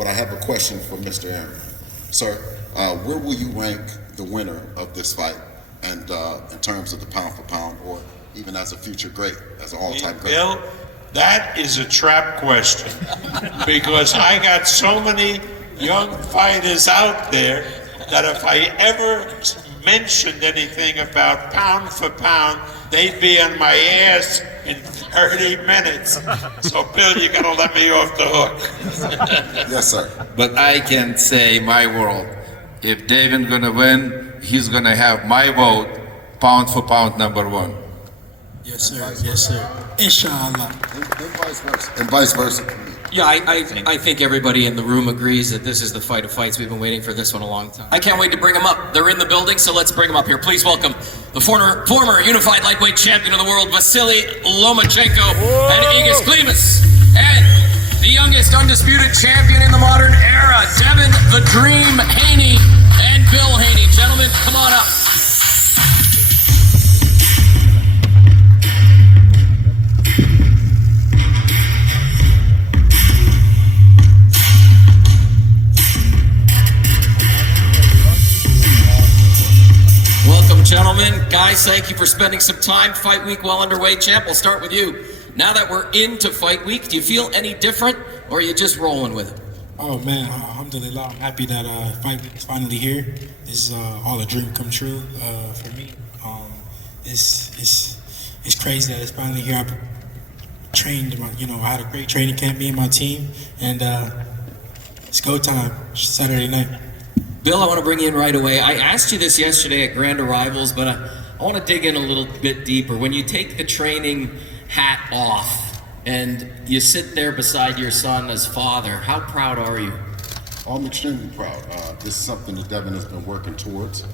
but I have a question for Mr. Aaron. Sir, where will you rank the winner of this fight, and in terms of the pound for pound, or even as a future great, as an all-time great? Bill, that is a trap question because I got so many young fighters out there that if I ever mentioned anything about pound for pound, they'd be on my ass in 30 minutes. So, Bill, you gotta let me off the hook. Yes, sir. But I can say my world. If Devin gonna win, he's gonna have my vote, pound for pound #1. Yes, sir. Yes, sir. Inshallah. And vice versa. Yeah, I think everybody in the room agrees that this is the fight of fights. We've been waiting for this one a long time. I can't wait to bring them up. They're in the building, so let's bring them up here. Please welcome the former unified lightweight champion of the world, Vasyl Lomachenko, and Igis Klimas, and the youngest undisputed champion in the modern era, Devin the Dream Haney, and Bill Haney. Gentlemen, come on up. Welcome, gentlemen. Guys, thank you for spending some time. Fight week well underway. Champ, we'll start with you. Now that we're into fight week, do you feel any different, or are you just rolling with it? Oh man, alhamdulillah, I'm happy that fight week is finally here. This is all a dream come true for me. It's crazy that it's finally here. I trained, I had a great training camp, me and my team, and it's go time, Saturday night. Bill, I want to bring you in right away. I asked you this yesterday at Grand Arrivals, but I want to dig in a little bit deeper. When you take the training hat off and you sit there beside your son as father, how proud are you? I'm extremely proud. This is something that Devin has been working towards.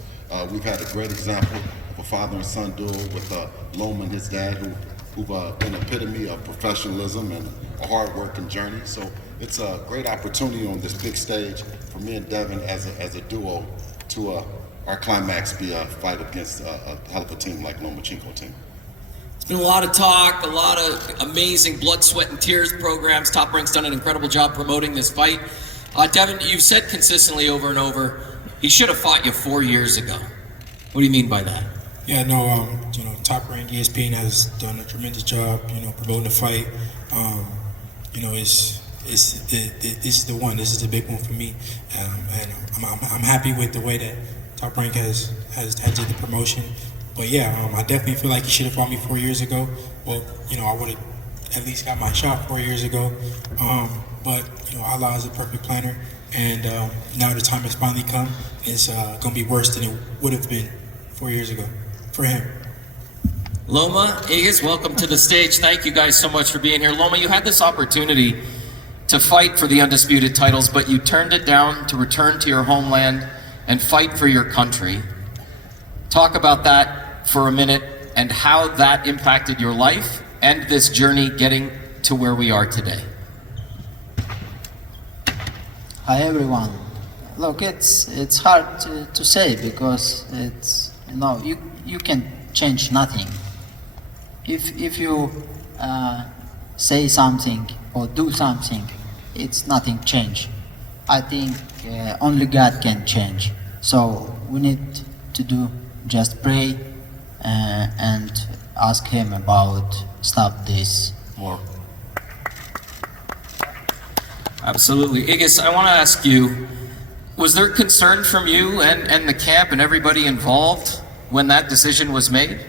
We've had a great example of a father and son duel with Loma and his dad, who've been an epitome of professionalism and a hard-working journey. So it's a great opportunity on this big stage for me and Devin as a duo to our climax be a fight against a hell of a team like Lomachenko team. It's been a lot of talk, a lot of amazing blood, sweat, and tears programs. Top Rank's done an incredible job promoting this fight. Devin, you've said consistently over and over, he should have fought you 4 years ago. What do you mean by that? Yeah, no, Top Rank ESPN has done a tremendous job, promoting the fight. This is the one. This is the big one for me, and I'm happy with the way that Top Rank has did the promotion. But yeah, I definitely feel like he should have fought me 4 years ago. Well, I would have at least got my shot 4 years ago. But Allah is a perfect planner, and now the time has finally come. It's gonna be worse than it would have been 4 years ago for him. Loma, Igis, welcome to the stage. Thank you guys so much for being here. Loma, you had this opportunity to fight for the undisputed titles, but you turned it down to return to your homeland and fight for your country. Talk about that for a minute and how that impacted your life and this journey getting to where we are today. Hi everyone. Look, it's hard to say because it's you can change nothing. If you say something or do something, it's nothing change. I think only God can change. So we need to do just pray and ask Him about stop this war. Absolutely. Igis, I want to ask you, was there concern from you and the camp and everybody involved when that decision was made?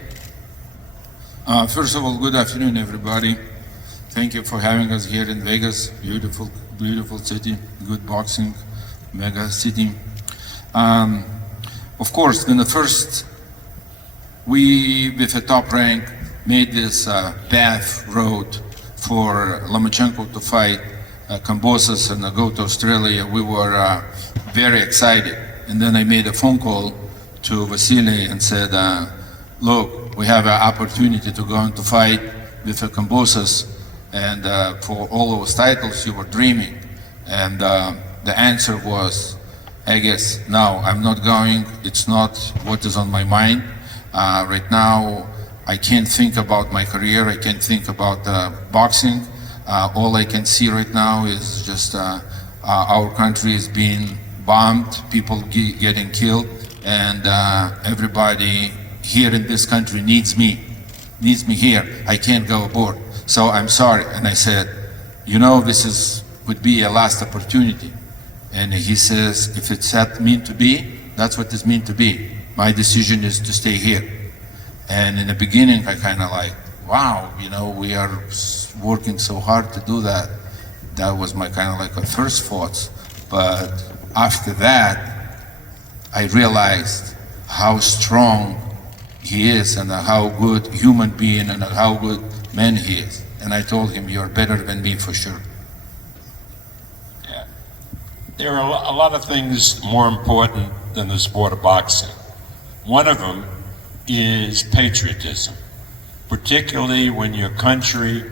First of all, good afternoon, everybody. Thank you for having us here in Vegas. Beautiful, beautiful city, good boxing, mega city. Of course, when the first we, with a Top Rank, made this path road for Lomachenko to fight Kambosos and go to Australia, we were very excited. And then I made a phone call to Vasily and said, look, we have an opportunity to go on to fight with Kambosos, and for all those titles you were dreaming. And the answer was, I guess, no, I'm not going. It's not what is on my mind. Right now, I can't think about my career. I can't think about boxing. All I can see right now is just our country is being bombed, people getting killed, and everybody here in this country needs me here. I can't go aboard. So I'm sorry. And I said, you know, this would be a last opportunity. And he says, if it's that meant to be, that's what it's meant to be. My decision is to stay here. And in the beginning, I kind of like, wow, you know, we are working so hard to do that. That was my kind of like a first thoughts. But after that, I realized how strong he is and how good human being and how good man he is. And I told him, you're better than me for sure. Yeah. There are a lot of things more important than the sport of boxing. One of them is patriotism, particularly when your country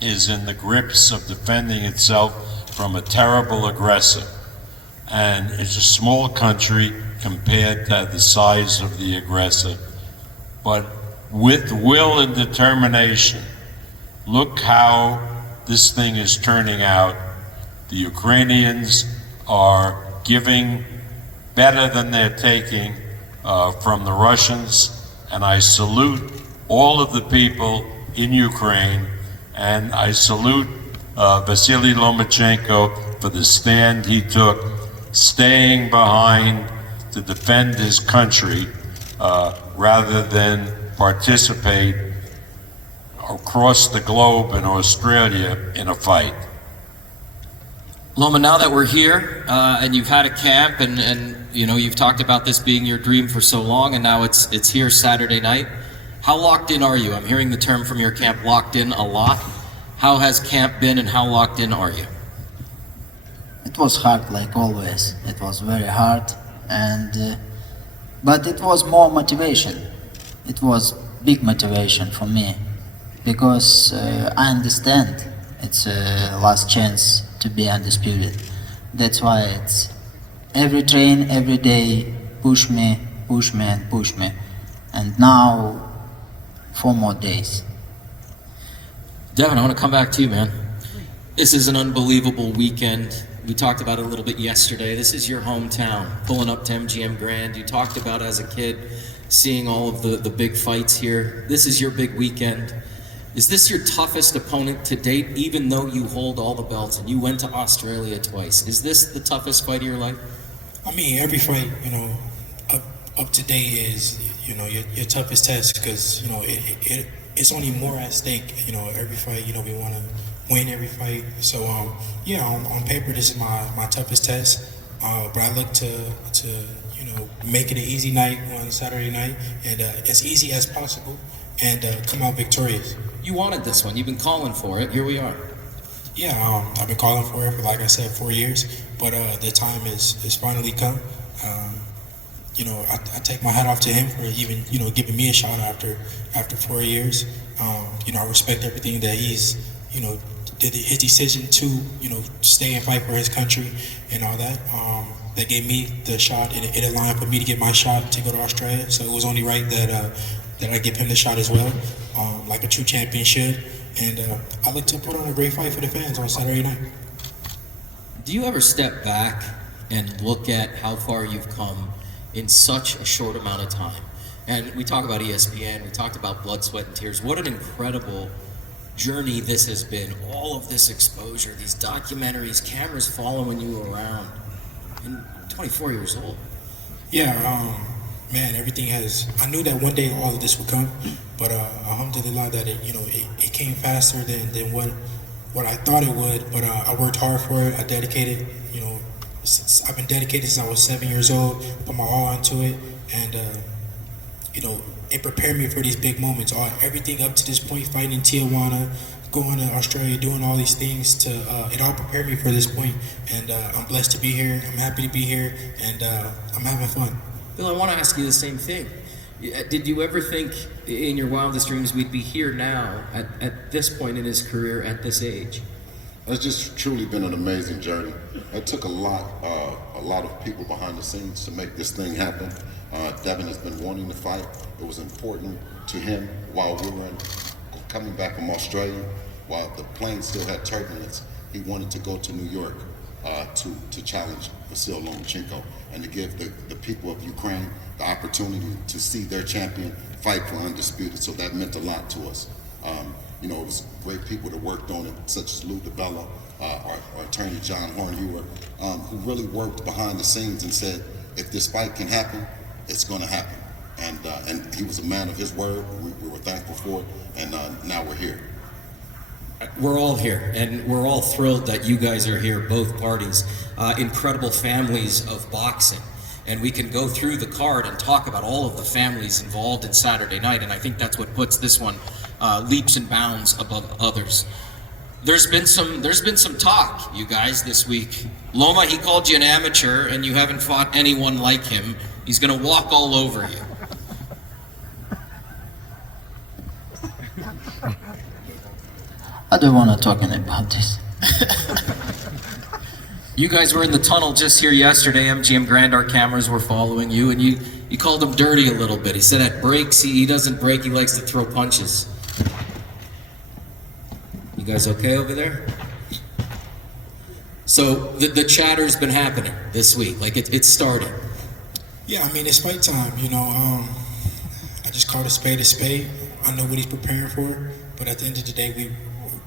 is in the grips of defending itself from a terrible aggressor. And it's a small country compared to the size of the aggressor. But with will and determination, look how this thing is turning out. The Ukrainians are giving better than they're taking from the Russians, and I salute all of the people in Ukraine, and I salute Vasyl Lomachenko for the stand he took, staying behind to defend his country rather than participate across the globe in Australia in a fight. Loma, now that we're here and you've had a camp and you know you've talked about this being your dream for so long, and now it's here Saturday night. How locked in are you? I'm hearing the term from your camp, locked in, a lot. How has camp been, and how locked in are you? It was hard, like always. It was very hard, and but it was more motivation. It was big motivation for me because I understand it's a last chance to be undisputed. That's why it's every train, every day, push me, and push me. And now, 4 more days. Devin, I want to come back to you, man. This is an unbelievable weekend. We talked about it a little bit yesterday. This is your hometown, pulling up to MGM Grand. You talked about as a kid seeing all of the big fights here. This is your big weekend. Is this your toughest opponent to date, even though you hold all the belts and you went to Australia twice? Is this the toughest fight of your life? I mean, every fight, you know, up to date is, you know, your toughest test because, you know, it's only more at stake. You know, every fight, you know, we want to win every fight. So, yeah, on paper, this is my toughest test. But I look to you know, make it an easy night on Saturday night and as easy as possible and come out victorious. You wanted this one. You've been calling for it. Here we are. Yeah, I've been calling for it for, like I said, 4 years, but the time is finally come. You know, I take my hat off to him for even, you know, giving me a shot after 4 years. You know, I respect everything that he's, you know, did his decision to, you know, stay and fight for his country and all that. That gave me the shot. It aligned for me to get my shot to go to Australia. So it was only right that I give him the shot as well, like a true champion should. And I look to put on a great fight for the fans on Saturday night. Do you ever step back and look at how far you've come in such a short amount of time? And we talk about ESPN, we talked about blood, sweat, and tears. What an incredible journey this has been. All of this exposure, these documentaries, cameras following you around. And 24 years old. Yeah, man, everything has. I knew that one day all of this would come, but alhamdulillah that it came faster than what I thought it would. But I worked hard for it. I dedicated. You know, I've been dedicated since I was 7 years old. Put my all into it, and you know, it prepared me for these big moments. Everything up to this point, fighting in Tijuana, going to Australia, doing all these things it all prepared me for this point. And I'm blessed to be here. I'm happy to be here, and I'm having fun. Bill, I want to ask you the same thing. Did you ever think in your wildest dreams we'd be here now at this point in his career at this age? It's just truly been an amazing journey. It took a lot of people behind the scenes to make this thing happen. Devin has been wanting to fight. It was important to him while we were coming back from Australia, while the plane still had turbulence. He wanted to go to New York. to challenge Vasyl Lomachenko and to give the people of Ukraine the opportunity to see their champion fight for undisputed. So that meant a lot to us. You know, it was great people that worked on it, such as Lou DiBella, our attorney John Hornhuer, who really worked behind the scenes and said, if this fight can happen, it's going to happen. And he was a man of his word. We were thankful for it, and now we're here. We're all here, and we're all thrilled that you guys are here, both parties. Incredible families of boxing. And we can go through the card and talk about all of the families involved in Saturday night, and I think that's what puts this one leaps and bounds above others. There's been some talk, you guys, this week. Loma, he called you an amateur, and you haven't fought anyone like him. He's gonna walk all over you. I don't want to talk about this. You guys were in the tunnel just here yesterday. MGM Grand, our cameras were following you, and you called him dirty a little bit. He said at breaks, he doesn't break, he likes to throw punches. You guys okay over there? So the chatter's been happening this week, like it started. Yeah, I mean, it's fight time, you know. I just called a spade a spade. I know what he's preparing for, but at the end of the day,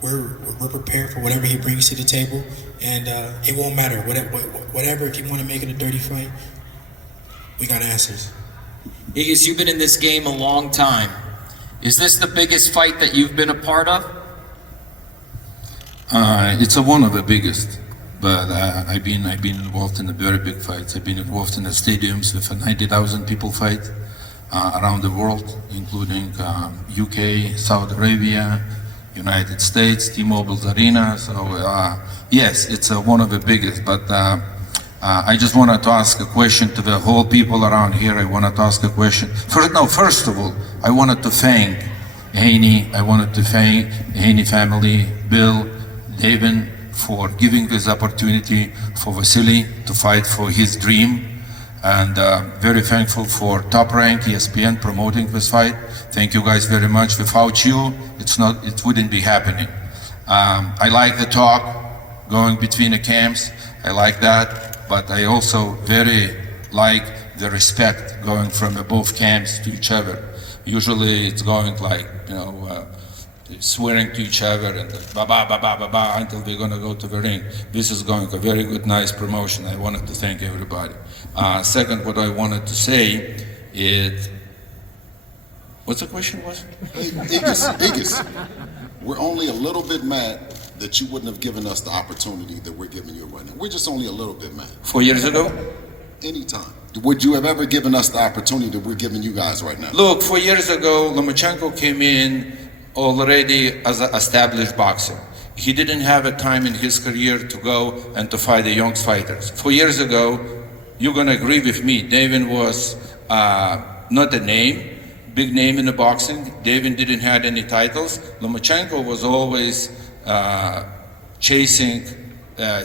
we're prepared for whatever he brings to the table, and it won't matter. Whatever, if you want to make it a dirty fight, we got answers. Because you've been in this game a long time. Is this the biggest fight that you've been a part of? It's one of the biggest, but I've been involved in the very big fights. I've been involved in the stadiums with a 90,000 people fight around the world, including UK, Saudi Arabia, United States, T-Mobile's Arena. So yes, it's one of the biggest. But I just wanted to ask a question to the whole people around here. I wanted to ask a question. First of all, I wanted to thank Haney. I wanted to thank Haney family, Bill, Devin, for giving this opportunity for Vasyl to fight for his dream. And very thankful for Top Rank, ESPN promoting this fight. Thank you guys very much. Without you, it wouldn't be happening. I like the talk going between the camps. I like that, but I also very like the respect going from both camps to each other. Usually it's going like, you know, swearing to each other and ba ba ba ba ba ba until we're gonna go to the ring. This is going a very good, nice promotion. I wanted to thank everybody. Second, what I wanted to say is, what's the question was? Igis, we're only a little bit mad that you wouldn't have given us the opportunity that we're giving you right now. We're just only a little bit mad. 4 years ago? Anytime. Would you have ever given us the opportunity that we're giving you guys right now? Look, 4 years ago, Lomachenko came in already as an established boxer. He didn't have a time in his career to go and to fight the young fighters. 4 years ago, you're gonna agree with me, Devin was not a name, big name in the boxing. Devin didn't have any titles. Lomachenko was always chasing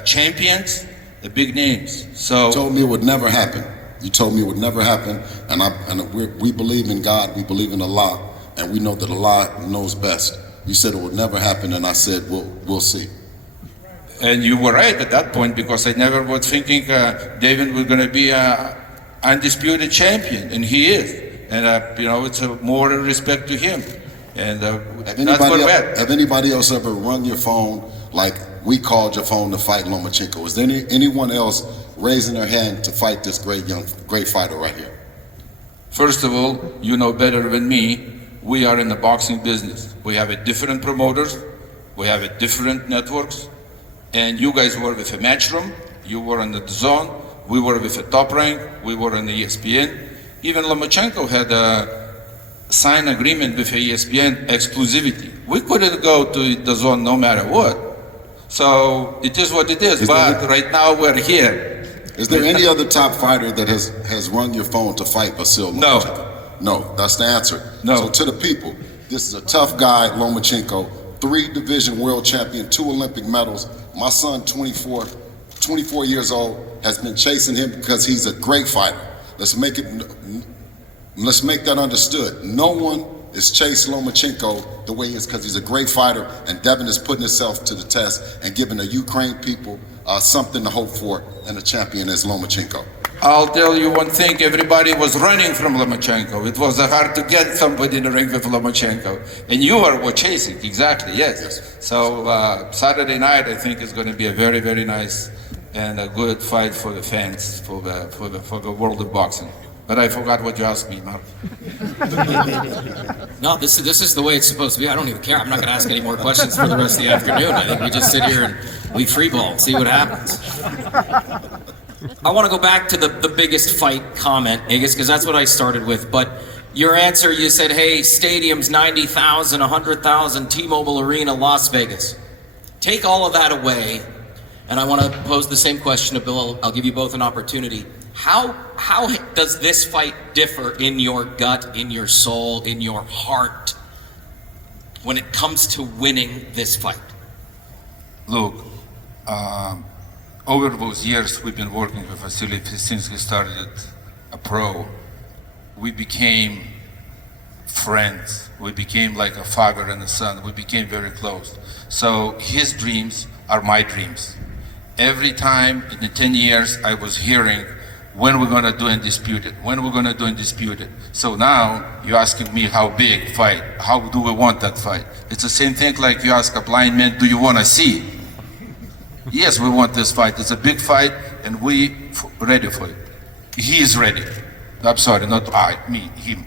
champions, the big names. So You told me it would never happen. You told me it would never happen, and we believe in God, we believe in Allah, and we know that Allah knows best. You said it would never happen, and I said we'll see. And you were right at that point, because I never was thinking Devin was going to be an undisputed champion, and he is. And you know, it's more respect to him. And that's what we're at. Have anybody else ever rung your phone like we called your phone to fight Lomachenko? Is there anyone else raising their hand to fight this great fighter right here? First of all, you know better than me, we are in the boxing business. We have a different promoters, we have a different networks, and you guys were with a Matchroom, you were in the zone, we were with a Top Rank, we were in the ESPN. Even Lomachenko had a signed agreement with ESPN exclusivity. We couldn't go to the zone no matter what. So it is what it is, but right now we're here. Is there any other top fighter that has rung your phone to fight Vasyl Lomachenko? No, that's the answer. No. So to the people, this is a tough guy, Lomachenko, 3-division world champion, 2 Olympic medals. My son, 24 years old, has been chasing him because he's a great fighter. Let's make that understood. No one is chasing Lomachenko the way he is because he's a great fighter, and Devin is putting himself to the test and giving the Ukraine people something to hope for in a champion as Lomachenko. I'll tell you one thing, everybody was running from Lomachenko. It was hard to get somebody in the ring with Lomachenko. And you were chasing, exactly, yes. So Saturday night, I think, is going to be a very, very nice and a good fight for the fans, for the world of boxing. But I forgot what you asked me, Mark. No, this is the way it's supposed to be. I don't even care. I'm not going to ask any more questions for the rest of the afternoon. I think we just sit here and we freeball and see what happens. I want to go back to the biggest fight comment, Agus, because that's what I started with. But your answer, you said, hey, stadiums, 90,000, 100,000, T-Mobile Arena, Las Vegas. Take all of that away, and I want to pose the same question to Bill. I'll give you both an opportunity. How does this fight differ in your gut, in your soul, in your heart, when it comes to winning this fight? Look, over those years we've been working with Vasyl since we started a pro. We became friends. We became like a father and a son. We became very close. So his dreams are my dreams. Every time in the 10 years I was hearing, when we're gonna do Undisputed, when we're gonna do Undisputed. So now you're asking me how big fight, how do we want that fight? It's the same thing like you ask a blind man, do you wanna see? Yes, we want this fight. It's a big fight and we ready for it. He is ready. I'm sorry, not I, me, him.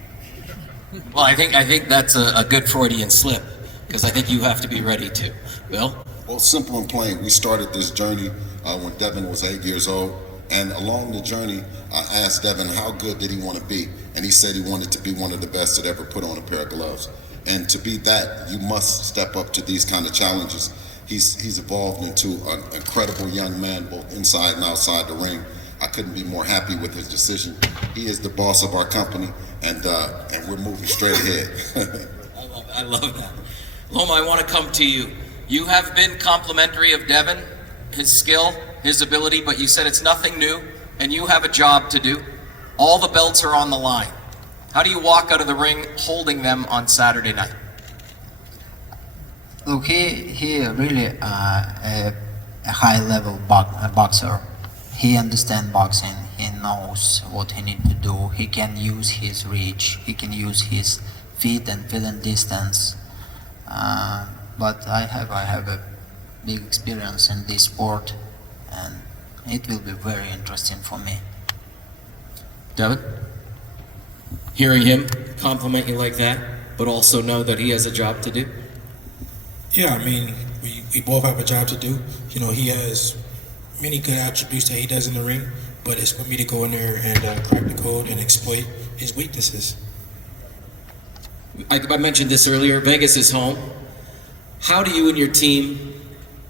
Well, I think that's a good Freudian slip, because I think you have to be ready too. Bill? Well, simple and plain, we started this journey when Devin was 8 years old. And along the journey, I asked Devin how good did he want to be, and he said he wanted to be one of the best that ever put on a pair of gloves. And to be that, you must step up to these kind of challenges. He's evolved into an incredible young man, both inside and outside the ring. I couldn't be more happy with his decision. He is the boss of our company, and we're moving straight ahead. I love that. Loma, I want to come to you. You have been complimentary of Devin, his skill, his ability, but you said it's nothing new, and you have a job to do. All the belts are on the line. How do you walk out of the ring holding them on Saturday night? Look, he really a high-level boxer. He understands boxing. He knows what he needs to do. He can use his reach. He can use his feet and feeling distance. But I have a big experience in this sport, and it will be very interesting for me. Devin? Hearing him compliment you like that, but also know that he has a job to do? Yeah, I mean, we both have a job to do. You know, he has many good attributes that he does in the ring, but it's for me to go in there and crack the code and exploit his weaknesses. I mentioned this earlier, Vegas is home. How do you and your team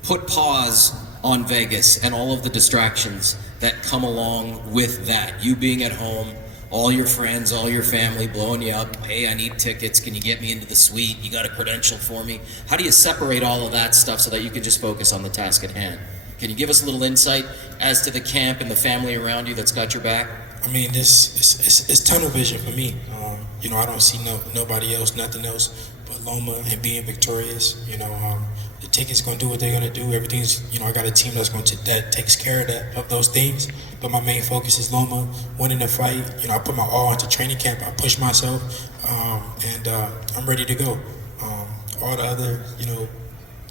put pause on Vegas and all of the distractions that come along with that? You being at home, all your friends, all your family blowing you up. Hey, I need tickets. Can you get me into the suite? You got a credential for me? How do you separate all of that stuff so that you can just focus on the task at hand? Can you give us a little insight as to the camp and the family around you that's got your back? I mean, it's tunnel vision for me. You know, I don't see nobody else, nothing else but Loma and being victorious. You know, the ticket's gonna do what they're gonna do. Everything's, you know, I got a team that takes care of those things. But my main focus is Loma winning the fight. You know, I put my all into training camp. I push myself, and I'm ready to go. All the other, you know,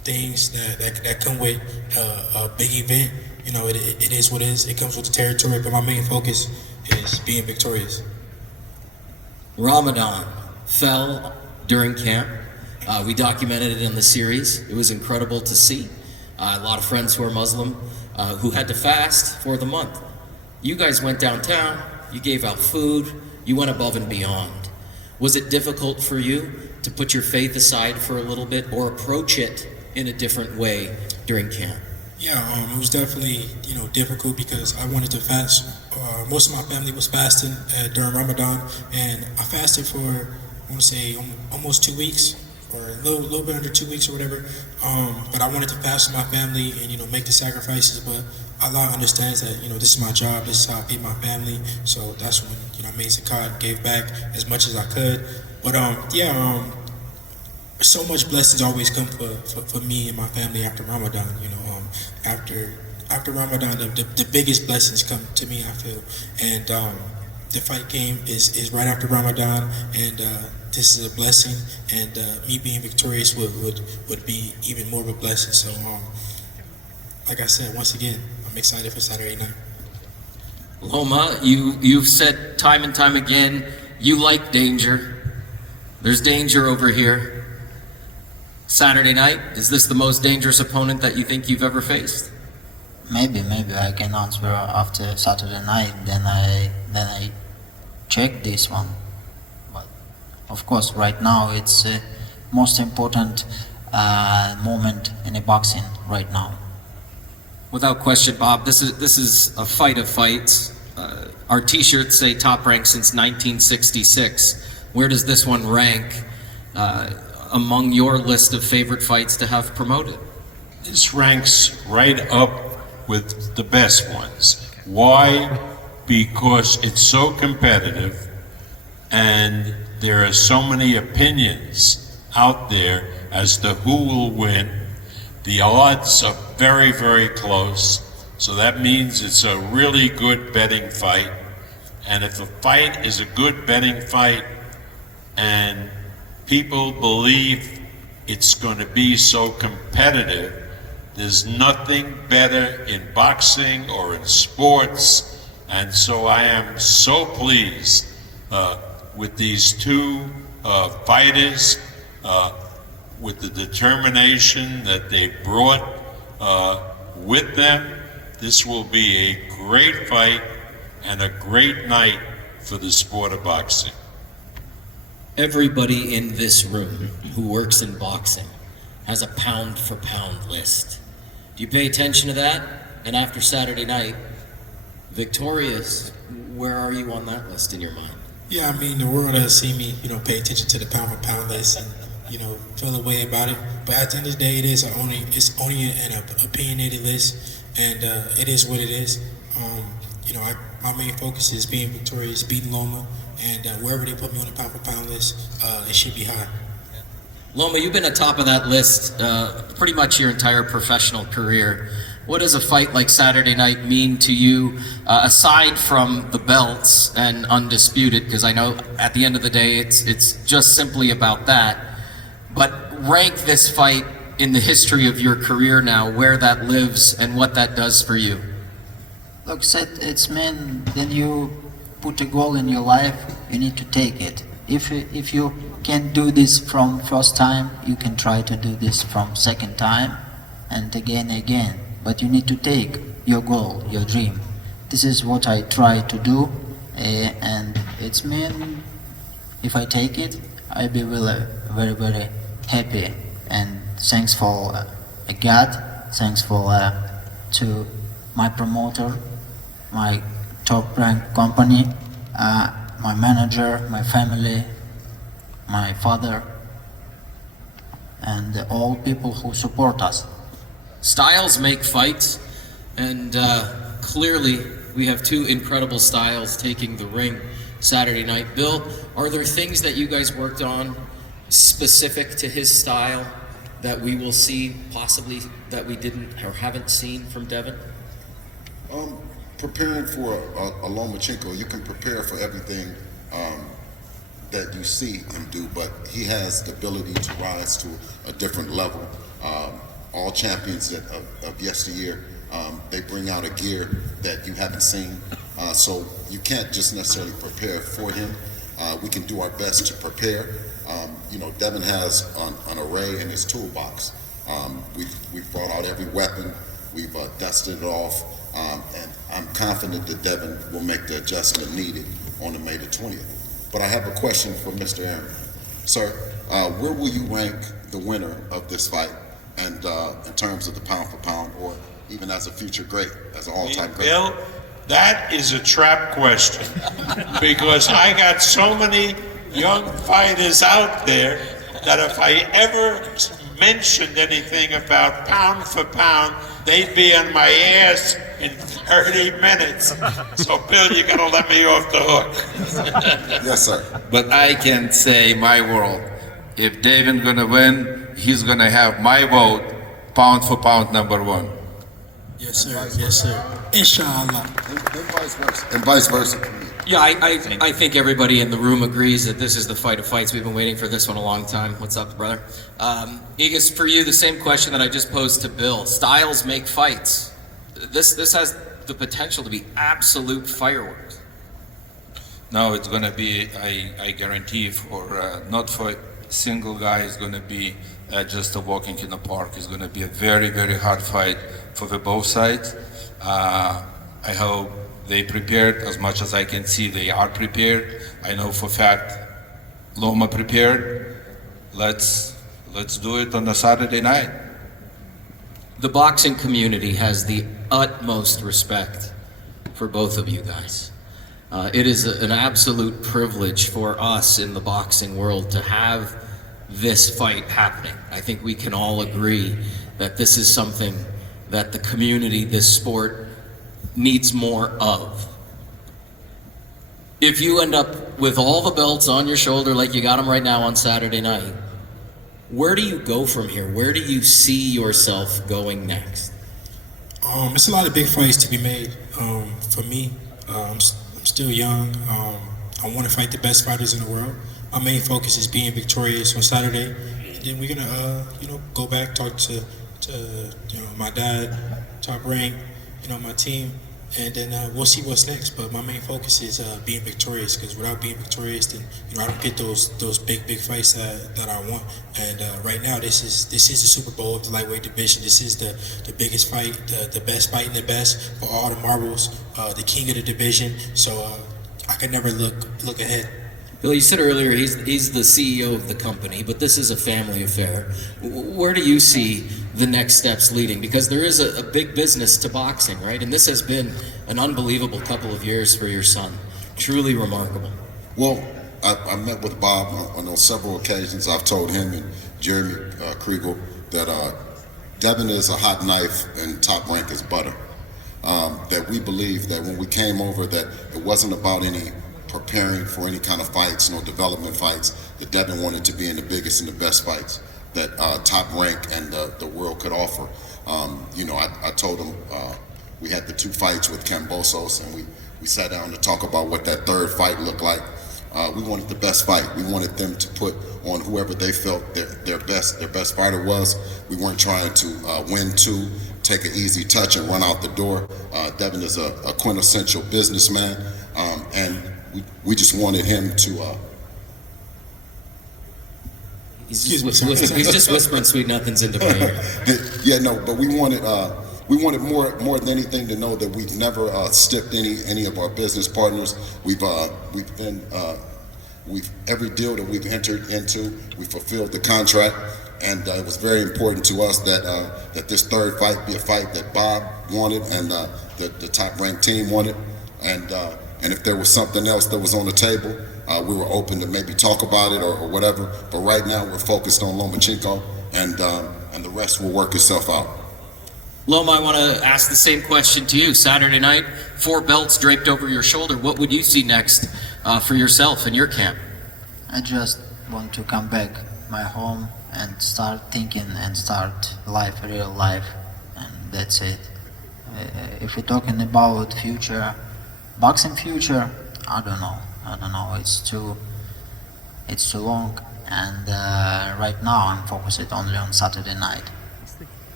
things that come with a big event, you know, it is what it is. It comes with the territory. But my main focus is being victorious. Ramadan fell during camp. We documented it in the series. It was incredible to see. A lot of friends who are Muslim who had to fast for the month. You guys went downtown, you gave out food, you went above and beyond. Was it difficult for you to put your faith aside for a little bit or approach it in a different way during camp? Yeah, it was definitely, you know, difficult because I wanted to fast. Most of my family was fasting during Ramadan, and I fasted for, I want to say, almost 2 weeks, or a little bit under 2 weeks or whatever. But I wanted to fast with my family and, you know, make the sacrifices. But Allah understands that, you know, this is my job, this is how I feed my family. So that's when, you know, I made zakat, gave back as much as I could. But so much blessings always come for me and my family after Ramadan. You know, after after Ramadan, the biggest blessings come to me, I feel, and the fight game is right after Ramadan, and this is a blessing, and me being victorious would be even more of a blessing. So, like I said, once again, I'm excited for Saturday night. Loma, you've said time and time again, you like danger. There's danger over here. Saturday night, is this the most dangerous opponent that you think you've ever faced? Maybe I can answer after Saturday night. Then I check this one. But of course, right now it's most important moment in a boxing right now. Without question, Bob, this is a fight of fights. Our T-shirts say Top Rank since 1966. Where does this one rank among your list of favorite fights to have promoted? This ranks right up with the best ones. Why? Because it's so competitive and there are so many opinions out there as to who will win. The odds are very, very close, so that means it's a really good betting fight. And if a fight is a good betting fight and people believe it's going to be so competitive, there's nothing better in boxing or in sports. And so I am so pleased with these two fighters, with the determination that they brought with them. This will be a great fight and a great night for the sport of boxing. Everybody in this room who works in boxing has a pound for pound list. Do you pay attention to that? And after Saturday night, victorious, where are you on that list in your mind? Yeah, I mean, the world has seen me, pay attention to the pound for pound list and, feel a way about it. But at the end of the day, it's only an opinionated list, and it is what it is. My main focus is being victorious, beating Loma, and wherever they put me on the pound for pound list, it should be high. Loma, you've been atop of that list pretty much your entire professional career. What does a fight like Saturday night mean to you, aside from the belts and undisputed? Because I know at the end of the day, it's just simply about that. But rank this fight in the history of your career now, where that lives and what that does for you. Look, it's mean then you put a goal in your life, you need to take it. If you can do this from first time, you can try to do this from second time and again. But you need to take your goal, your dream. This is what I try to do, and it's mean if I take it, I'll be really very, very happy. And thanks for God, thanks for to my promoter, my Top Rank company, my manager, my family, my father, and all people who support us. Styles make fights, and clearly we have two incredible styles taking the ring Saturday night. Bill, are there things that you guys worked on specific to his style that we will see possibly that we didn't or haven't seen from Devin? Preparing for a Lomachenko, you can prepare for everything that you see him do, but he has the ability to rise to a different level. All champions of yesteryear, they bring out a gear that you haven't seen, so you can't just necessarily prepare for him. We can do our best to prepare. Devin has an array in his toolbox. We've brought out every weapon, we've dusted it off, and I'm confident that Devin will make the adjustment needed on the May the 20th. But I have a question for Mr. Aaron. Sir, where will you rank the winner of this fight, and in terms of the pound for pound, or even as a future great, as an all-time great? Bill, that is a trap question because I got so many young fighters out there that if I ever mentioned anything about pound for pound, they'd be on my ass in 30 minutes. So, Bill, you gotta let me off the hook. Yes, sir. But I can say my world. If Devin gonna win, he's gonna have my vote, pound for pound #1. Yes, sir. Yes, sir. Inshallah. And vice versa. Yeah, I think everybody in the room agrees that this is the fight of fights. We've been waiting for this one a long time. What's up, brother? Egas, for you, the same question that I just posed to Bill. Styles make fights. This has the potential to be absolute fireworks. No, it's gonna be, I guarantee, for not for single guy, it's gonna be just a walking in the park. It's gonna be a very, very hard fight for the both sides. I hope they prepared as much as I can see. They are prepared. I know for fact Loma prepared. Let's do it on a Saturday night. The boxing community has the utmost respect for both of you guys. It is an absolute privilege for us in the boxing world to have this fight happening. I think we can all agree that this is something that the community, this sport, needs more of. If you end up with all the belts on your shoulder like you got them right now on Saturday night, where do you go from here? Where do you see yourself going next? It's a lot of big fights to be made. For me, I'm still young. I want to fight the best fighters in the world. My main focus is being victorious on Saturday. And then we're gonna, go back, talk to my dad, Top Rank, my team, and then we'll see what's next. But my main focus is being victorious, because without being victorious, then I don't get those big fights that I want. And right now, this is the Super Bowl of the lightweight division. This is the biggest fight, the best fighting the best for all the marbles, the king of the division. So I can never look ahead. Bill, you said earlier he's the CEO of the company, but this is a family affair. Where do you see the next steps leading? Because there is a big business to boxing, right? And this has been an unbelievable couple of years for your son. Truly remarkable. Well, I met with Bob on several occasions. I've told him and Jeremy Kriegel that Devin is a hot knife and Top Rank is butter. That we believe that when we came over, that it wasn't about any preparing for any kind of fights, no development fights, that Devin wanted to be in the biggest and the best fights that Top Rank and the world could offer. I told him we had the 2 fights with Kambosos, and we sat down to talk about what that third fight looked like. We wanted the best fight. We wanted them to put on whoever they felt their best fighter was. We weren't trying to win 2, take an easy touch and run out the door. Devin is a quintessential businessman, and we just wanted him to. He's just whispering sweet nothings into my ear. Yeah, no, but we wanted more than anything to know that we've never stiffed any of our business partners. We've been every deal that we've entered into, we fulfilled the contract, and it was very important to us that this third fight be a fight that Bob wanted and the Top Rank team wanted, and if there was something else that was on the table, we were open to maybe talk about it or whatever. But right now we're focused on Lomachenko, and the rest will work itself out. Loma, I want to ask the same question to you. Saturday night, 4 belts draped over your shoulder. What would you see next for yourself and your camp? I just want to come back my home and start thinking and start life, real life, and that's it. If we're talking about future, boxing future, I don't know. It's too long, and right now I'm focused only on Saturday night.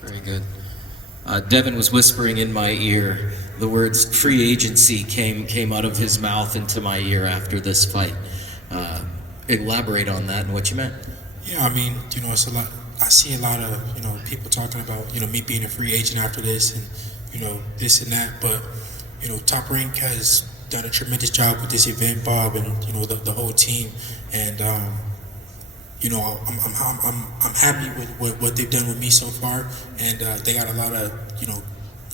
Very good. Devin was whispering in my ear. The words free agency came out of his mouth into my ear after this fight. Elaborate on that and what you meant. Yeah, I mean, it's a lot. I see a lot of, people talking about, me being a free agent after this and, this and that. But, Top Rank has done a tremendous job with this event, Bob, and, the whole team. And, I'm happy with what they've done with me so far. And they got a lot of,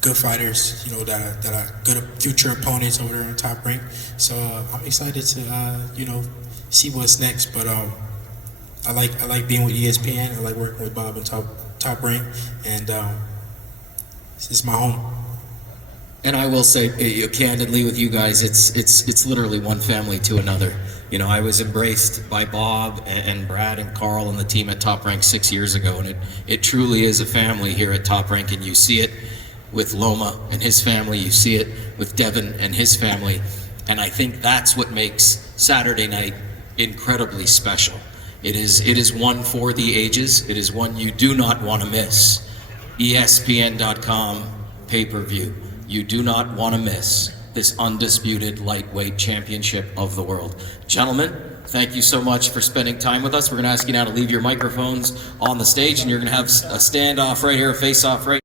good fighters, that are good future opponents over there on Top Rank. So I'm excited to, see what's next. But I like being with ESPN. I like working with Bob and Top Rank, and this is my home. And I will say, candidly with you guys, it's literally one family to another. I was embraced by Bob and Brad and Carl and the team at Top Rank 6 years ago, and it truly is a family here at Top Rank, and you see it with Loma and his family. You see it with Devin and his family. And I think that's what makes Saturday night incredibly special. It is one for the ages. It is one you do not want to miss. ESPN.com pay-per-view. You do not want to miss this undisputed lightweight championship of the world. Gentlemen, thank you so much for spending time with us. We're going to ask you now to leave your microphones on the stage, and you're going to have a standoff right here, a face-off right